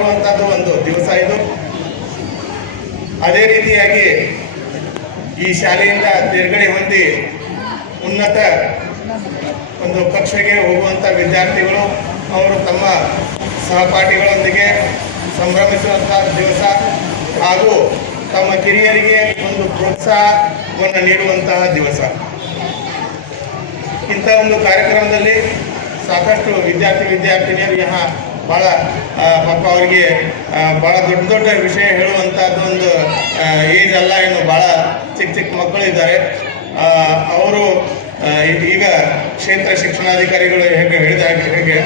ಕೊಡುವಂಥದ್ದು ಒಂದು ದಿವಸ ಇದು. ಅದೇ ರೀತಿಯಾಗಿ ಈ ಶಾಲೆಯಿಂದ ತೇರ್ಗಡೆ ಹೊಂದಿ ಉನ್ನತ ಒಂದು ಕಕ್ಷೆಗೆ ಹೋಗುವಂಥ ವಿದ್ಯಾರ್ಥಿಗಳು ಅವರು ತಮ್ಮ ಸಹಪಾಠಿಗಳೊಂದಿಗೆ ಸಂಭ್ರಮಿಸುವಂಥ ದಿವಸ ಹಾಗೂ ತಮ್ಮ ಕಿರಿಯರಿಗೆ ಒಂದು ಪ್ರೋತ್ಸಾಹವನ್ನು ನೀಡುವಂತಹ ದಿವಸ. ಇಂಥ ಒಂದು ಕಾರ್ಯಕ್ರಮದಲ್ಲಿ ಸಾಕಷ್ಟು ವಿದ್ಯಾರ್ಥಿನಿಯರು ಭಾಳ ಪಾಪ ಅವರಿಗೆ ಭಾಳ ದೊಡ್ಡ ದೊಡ್ಡ ವಿಷಯ ಹೇಳುವಂಥದ್ದು ಒಂದು ಏಜ್ ಅಲ್ಲ, ಏನು ಭಾಳ ಚಿಕ್ಕ ಮಕ್ಕಳು ಇದ್ದಾರೆ. ಅವರು ಈಗ ಕ್ಷೇತ್ರ ಶಿಕ್ಷಣಾಧಿಕಾರಿಗಳು ಹೇಗೆ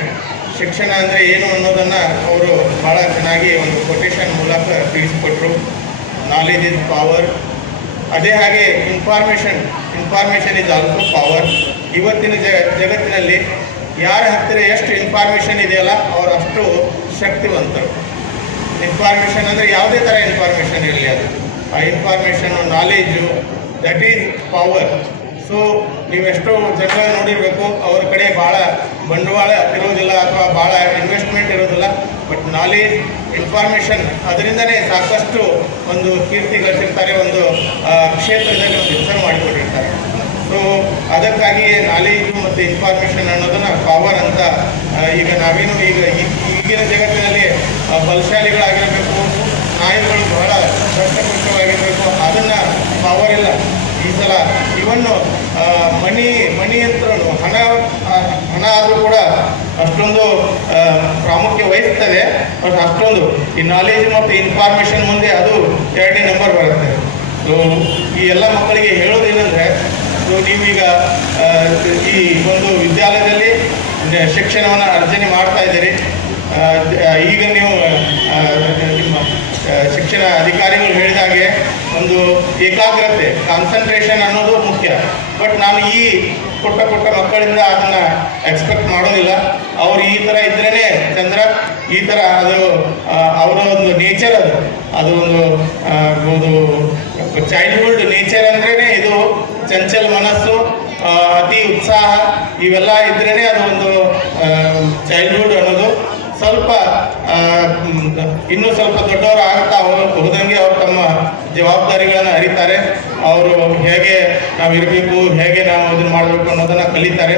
ಶಿಕ್ಷಣ ಅಂದರೆ ಏನು ಅನ್ನೋದನ್ನು ಅವರು ಭಾಳ ಚೆನ್ನಾಗಿ ಒಂದು ಕೊಟೇಶನ್ ಮೂಲಕ ತಿಳಿಸಿಕೊಟ್ರು. Knowledge is power. ಅದೇ ಹಾಗೆ ಇನ್ಫಾರ್ಮೇಷನ್ ಇಸ್ ಆಲ್ಸೋ ಪವರ್. ಇವತ್ತಿನ ಜಗತ್ತಿನಲ್ಲಿ ಯಾರ ಹತ್ತಿರ ಎಷ್ಟು ಇನ್ಫಾರ್ಮೇಷನ್ ಇದೆಯಲ್ಲ ಅವರು ಅಷ್ಟು ಶಕ್ತಿವಂತರು. ಇನ್ಫಾರ್ಮೇಷನ್ ಅಂದರೆ ಯಾವುದೇ ಥರ ಇನ್ಫಾರ್ಮೇಷನ್ ಇರಲಿ, ಅದು ಆ information knowledge that is power. So ನೀವೆಷ್ಟೋ ಜನ ನೋಡಿರಬೇಕು, ಅವ್ರ ಕಡೆ ಭಾಳ ಬಂಡವಾಳ ಇರೋದಿಲ್ಲ ಅಥವಾ ಭಾಳ ಇನ್ವೆಸ್ಟ್ಮೆಂಟ್ ಇರೋದಿಲ್ಲ, ಬಟ್ ನಾಲೆಜ್ ಇನ್ಫಾರ್ಮೇಷನ್ ಅದರಿಂದನೇ ಸಾಕಷ್ಟು ಒಂದು ಕೀರ್ತಿ ಗಳಿಸಿರ್ತಾರೆ, ಒಂದು ಕ್ಷೇತ್ರದಲ್ಲಿ ಒಂದು ಹೆಸರು ಮಾಡಿಕೊಂಡಿರ್ತಾರೆ. ಸೊ ಅದಕ್ಕಾಗಿಯೇ ನಾಲೆಜು ಮತ್ತು ಇನ್ಫಾರ್ಮೇಷನ್ ಅನ್ನೋದನ್ನು ಪವರ್ ಅಂತ ಈಗ ನಾವೇನು ಈಗಿನ ಜಗತ್ತಿನಲ್ಲಿ ಬಲಶಾಲಿಗಳಾಗಿರಬೇಕು, ನಾಯಿಗಳು ಬಹಳ ಕಷ್ಟಪುಷ್ಟವಾಗಿರಬೇಕು, ಅದನ್ನು ಪವರ್ ಇಲ್ಲ. ಈ ಸಲ ಇವನ್ನು ಮನಿ ಯಂತ್ರನು ಹಣ ಆದರೂ ಕೂಡ ಅಷ್ಟೊಂದು ಪ್ರಾಮುಖ್ಯ ವಹಿಸ್ತದೆ, ಬಟ್ ಅಷ್ಟೊಂದು ಈ ನಾಲೆಜ್ ಮತ್ತು ಇನ್ಫಾರ್ಮೇಷನ್ ಮುಂದೆ ಅದು 2ನೇ ನಂಬರ್ ಬರುತ್ತೆ. ಸೊ ಈ ಎಲ್ಲ ಮಕ್ಕಳಿಗೆ ಹೇಳೋದೇನೆಂದರೆ, ಸೊ ನೀವೀಗ ಈ ಒಂದು ವಿದ್ಯಾಲಯದಲ್ಲಿ ಶಿಕ್ಷಣವನ್ನು ಅರ್ಜನೆ ಮಾಡ್ತಾ ಇದ್ದೀರಿ. ಈಗ ನೀವು ನಿಮ್ಮ ಶಿಕ್ಷಣ ಅಧಿಕಾರಿಗಳು ಹೇಳಿದಾಗೆ ಒಂದು ಏಕಾಗ್ರತೆ, ಕಾನ್ಸಂಟ್ರೇಷನ್ ಅನ್ನೋದು ಮುಖ್ಯ. ಬಟ್ ನಾನು ಈ ಪುಟ್ಟ ಮಕ್ಕಳಿಂದ ಅದನ್ನು ಎಕ್ಸ್ಪೆಕ್ಟ್ ಮಾಡೋದಿಲ್ಲ. ಅವ್ರು ಈ ಥರ ಇದ್ರೇ ಚಂದ್ರ, ಈ ಥರ ಅದು ಅವರ ಒಂದು ನೇಚರ್, ಅದು ಒಂದು ಚೈಲ್ಡ್ಹುಡ್ ನೇಚರ್ ಅಂದ್ರೇ ಇದು ಚಂಚಲ ಮನಸ್ಸು, ಅತಿ ಉತ್ಸಾಹ, ಇವೆಲ್ಲ ಇದ್ರೇ ಅದು ಒಂದು ಚೈಲ್ಡ್ಹುಡ್ ಅನ್ನೋದು. ಸ್ವಲ್ಪ ಇನ್ನೂ ಸ್ವಲ್ಪ ದೊಡ್ಡವರು ಆಗ್ತಾ ಹೋದಂಗೆ ಅವರು ತಮ್ಮ ಜವಾಬ್ದಾರಿಗಳನ್ನು ಅರಿತಾರೆ. ಅವರು ಹೇಗೆ ನಾವು ಇರಬೇಕು, ಹೇಗೆ ನಾವು ಅದನ್ನು ಮಾಡಬೇಕು ಅನ್ನೋದನ್ನು ಕಲಿತಾರೆ.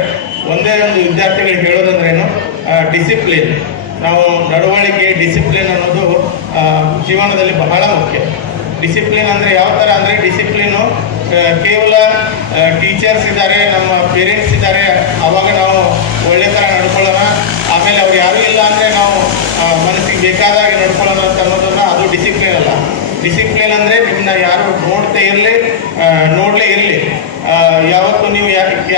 ಒಂದೇ ಒಂದು ವಿದ್ಯಾರ್ಥಿಗಳಿಗೆ ಹೇಳೋದಂದ್ರೇನು, ಡಿಸಿಪ್ಲಿನ್. ನಾವು ನಡವಳಿಕೆ, ಡಿಸಿಪ್ಲಿನ್ ಅನ್ನೋದು ಜೀವನದಲ್ಲಿ ಬಹಳ ಮುಖ್ಯ. ಡಿಸಿಪ್ಲಿನ್ ಅಂದರೆ ಯಾವ ಥರ ಅಂದರೆ, ಡಿಸಿಪ್ಲಿನ್ನು ಕೇವಲ ಟೀಚರ್ಸ್ ಇದ್ದಾರೆ, ನಮ್ಮ ಪೇರೆಂಟ್ಸ್ ಇದ್ದಾರೆ, ಆವಾಗ ನಾವು ಒಳ್ಳೆ ಥರ ನಡ್ಕೊಳ್ಳೋಣ, ಆಮೇಲೆ ಅವ್ರು ಯಾರೂ ಇಲ್ಲ ಅಂದರೆ ನಾವು ಮನಸ್ಸಿಗೆ ಬೇಕಾದಾಗಿ ನಡ್ಕೊಳ್ಳೋಣ ಅಂತ ಅನ್ನೋದನ್ನು ಅದು ಡಿಸಿಪ್ಲಿನ್ ಅಲ್ಲ. ಡಿಸಿಪ್ಲಿನ್ ಅಂದರೆ ನಿಮ್ಮನ್ನ ಯಾರು ನೋಡಲೇ ಇರಲಿ, ಯಾವತ್ತು ನೀವು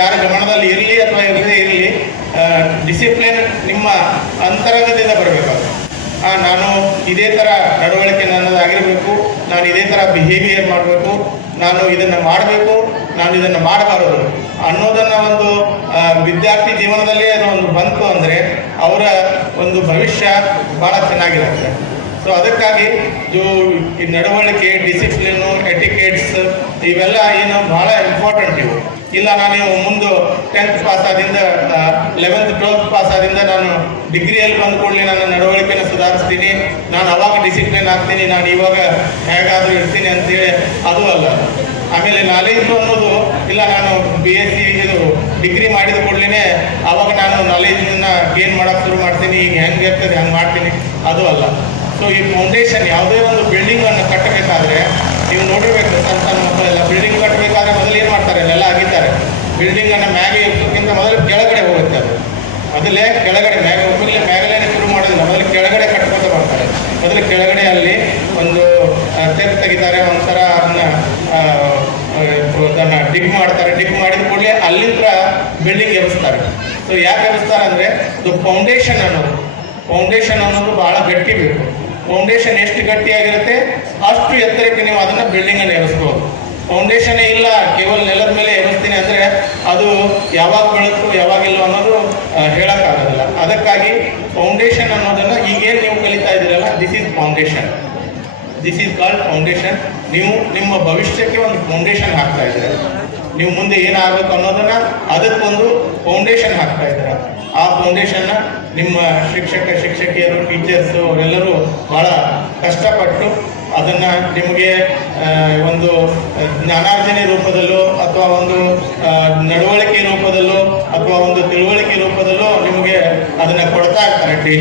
ಯಾರ ಗಮನದಲ್ಲಿ ಇರಲಿ ಅಥವಾ ಇರದೇ ಇರಲಿ, ಡಿಸಿಪ್ಲಿನ್ ನಿಮ್ಮ ಅಂತರಂಗದಿಂದ ಬರಬೇಕಾಗುತ್ತೆ. ನಾನು ಇದೇ ಥರ ನಡವಳಿಕೆ ನನ್ನದಾಗಿರಬೇಕು, ನಾನು ಇದೇ ಥರ ಬಿಹೇವಿಯರ್ ಮಾಡಬೇಕು, ನಾನು ಇದನ್ನು ಮಾಡಬೇಕು, ನಾನು ಇದನ್ನು ಮಾಡಬಾರದು ಅನ್ನೋದನ್ನು ಒಂದು ವಿದ್ಯಾರ್ಥಿ ಜೀವನದಲ್ಲಿ ಅದು ಒಂದು ಬಂತು ಅಂದರೆ ಅವರ ಒಂದು ಭವಿಷ್ಯ ಭಾಳ ಚೆನ್ನಾಗಿರುತ್ತೆ. ಸೊ ಅದಕ್ಕಾಗಿ ಈ ನಡವಳಿಕೆ, ಡಿಸಿಪ್ಲಿನು, ಎಟಿಕೇಟ್ಸ್ ಇವೆಲ್ಲ ಏನು ಭಾಳ ಇಂಪಾರ್ಟೆಂಟ್ ಇವು. ಇಲ್ಲ ನಾನು ಮುಂದೆ 10th pass ಆದಿಂದ 11th 12th pass ಆದಿಂದ ನಾನು ಡಿಗ್ರಿಯಲ್ಲಿ ಬಂದ್ಕೊಳ್ಳಿ ನನ್ನ ನಡವಳಿಕೆನ ಸುಧಾರಿಸ್ತೀನಿ, ನಾನು ಅವಾಗ ಡಿಸಿಪ್ಲಿನ್ ಆಗ್ತೀನಿ, ನಾನು ಇವಾಗ ಹೇಗಾದರೂ ಇರ್ತೀನಿ ಅಂತೇಳಿ ಅದು ಅಲ್ಲ. ಆಮೇಲೆ ನಾಲೆಜು ಅನ್ನೋದು ಇಲ್ಲ, ನಾನು BSc ಇದು ಡಿಗ್ರಿ ಮಾಡಿದ ಕೂಡಲೇ ಆವಾಗ ನಾನು ನಾಲೆಜನ್ನು ಗೇನ್ ಮಾಡೋಕ್ಕೆ ಶುರು ಮಾಡ್ತೀನಿ, ಈಗ ಹೆಂಗೆ ಇರ್ತದೆ ಹಂಗೆ ಮಾಡ್ತೀನಿ, ಅದು ಅಲ್ಲ. ಸೊ ಈ ಫೌಂಡೇಶನ್, ಯಾವುದೇ ಒಂದು ಬಿಲ್ಡಿಂಗನ್ನು ಕಟ್ಟಬೇಕಾದ್ರೆ ನೀವು ನೋಡಿರಬೇಕು, ಸಣ್ಣ ಮಕ್ಕಳೆಲ್ಲ ಬಿಲ್ಡಿಂಗ್ ಕಟ್ಟಬೇಕಾದ್ರೆ ಮೊದಲು ಏನು ಮಾಡ್ತಾರೆ, ನೆಲ ಅಗಿತಾರೆ. ಬಿಲ್ಡಿಂಗನ್ನು ಮ್ಯಾಗೆ ಇರೋದಕ್ಕಿಂತ ಮೊದಲು ಕೆಳಗಡೆ ಹೋಗುತ್ತೆ. ಅದು ಮೊದಲೇ ಕೆಳಗಡೆ ಮ್ಯಾಗಲೇ ಶುರು ಮಾಡೋದಿಲ್ಲ, ಮೊದಲು ಕೆಳಗಡೆ ಕಟ್ಕೊತ ಬರ್ತಾರೆ. ಮೊದಲು ಕೆಳಗಡೆ ಅಲ್ಲಿ ಒಂದು ತೆಗಿತಾರೆ, ಒಂಥರ ಅದನ್ನು ಡಿಗ್ ಮಾಡ್ತಾರೆ. ಡಿಗ್ ಮಾಡಿದ ಕೂಡಲೇ ಅಲ್ಲಿಂದ ಬಿಲ್ಡಿಂಗ್ ಎಬ್ಬಿಸ್ತಾರೆ. ಸೊ ಯಾಕೆ ಎಬ್ಬಿಸ್ತಾರೆ ಅಂದರೆ ಅದು ಫೌಂಡೇಶನ್ ಅನ್ನೋದು ಭಾಳ ಗಟ್ಟಿ ಬೇಕು. ಫೌಂಡೇಶನ್ ಎಷ್ಟು ಗಟ್ಟಿಯಾಗಿರುತ್ತೆ ಅಷ್ಟು ಎತ್ತರಕ್ಕೆ ನೀವು ಅದನ್ನು ಬಿಲ್ಡಿಂಗನ್ನು ಎಬ್ಬಿಸ್ಬೋದು. ಫೌಂಡೇಶನ್ನೇ ಇಲ್ಲ, ಕೇವಲ ನೆಲದ ಮೇಲೆ ಎಬ್ಬಿಸ್ತೀನಿ ಅಂದರೆ ಅದು ಯಾವಾಗ ಬೆಳಕು ಯಾವಾಗಿಲ್ಲ ಅನ್ನೋದು ಹೇಳೋಕ್ಕಾಗೋದಿಲ್ಲ. ಅದಕ್ಕಾಗಿ ಫೌಂಡೇಶನ್ ಅನ್ನೋದನ್ನು ಈಗೇನು ನೀವು ಕಲಿತಾ ಇದ್ದೀರಲ್ಲ, this is foundation, this is called foundation. ನೀವು ನಿಮ್ಮ ಭವಿಷ್ಯಕ್ಕೆ ಒಂದು ಫೌಂಡೇಶನ್ ಹಾಕ್ತಾ ಇದ್ದೀರ. ನೀವು ಮುಂದೆ ಏನಾಗಬೇಕು ಅನ್ನೋದನ್ನು ಅದಕ್ಕೊಂದು ಫೌಂಡೇಶನ್ ಹಾಕ್ತಾ ಇದ್ದೀರ. ಆ ಫೌಂಡೇಶನ್ನ ನಿಮ್ಮ ಶಿಕ್ಷಕಿಯರು, ಟೀಚರ್ಸು ಅವರೆಲ್ಲರೂ ಭಾಳ ಕಷ್ಟಪಟ್ಟು ಅದನ್ನು ನಿಮಗೆ ಒಂದು ಜ್ಞಾನಾರ್ಜನೆ ರೂಪದಲ್ಲೋ ಅಥವಾ ಒಂದು ನಡವಳಿಕೆ ರೂಪದಲ್ಲೋ ಅಥವಾ ಒಂದು ತಿಳುವಳಿಕೆ ರೂಪದಲ್ಲೋ ನಿಮಗೆ ಅದನ್ನು ಕೊಡ್ತಾ ಇರ್ತಾರೆ ಡೈಲಿ.